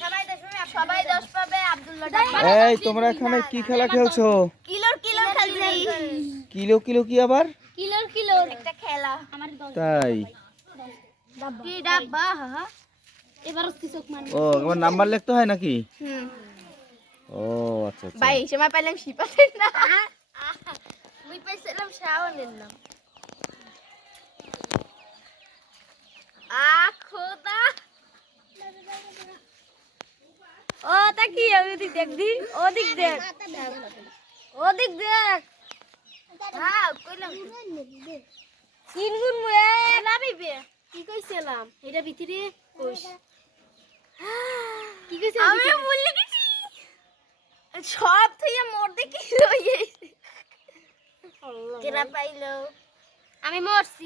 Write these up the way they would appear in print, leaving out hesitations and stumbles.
সবাই 10 পাবে আব্দুল্লাহ। এই তোমরা এখানে কি খেলা খেলছো? কিলোর খেলছি। কিলো কি আবার? কিলোর একটা খেলা। আমার 10 তাই কি ডাব্বা? হ্যাঁ এবার হচ্ছে চোখ মারবো। ও তোমার নাম্বার লিখতে হয় নাকি? ও আচ্ছা আচ্ছা। ভাই সময় পাইলাম শিপাতেন না। মুই পাইছিলাম শাওনের নাম। খোদা। ও তা কি ওদিক দেখবি? ওদিক দেখ। ওদিক দেখ। হ্যাঁ কইলাম তিন গুণ মুয়ে লাবিবে। কি কইছিলাম? এটা ভিতরে কইস। কি কইছিস? আমি ভুলে গেছি। সব থেকে মোর দেখি লইয়ে কেরা পাইলো। আমি মরছি।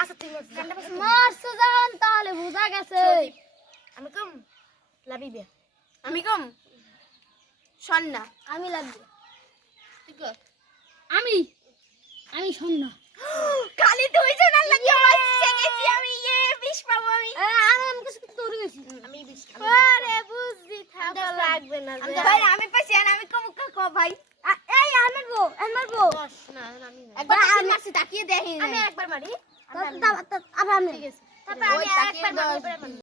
আচ্ছা তুই মরছি যখন তাহলে বুঝা গেছে। আমি কম লাবিবে। আমি কম সন্না। আমি লাবিবে। তুই কর। আমি সন্না। খালি দুইজন আর লাগি বাঁচছে গেছি আমি। 20 পাবো আমি। আমি কিছু তোরে গেছি। আমি 20। আরে বুঝছি থাকা লাগবে না। ভাই আমি পাইছি আর আমি কম কো ভাই। এই মারবো। 10 না আমি না। একবার আমি মারছি তাকিয়ে দেখি। আমি একবার মারি। আবার আমি। ঠিক আছে। তারপর আমি একবার মারি।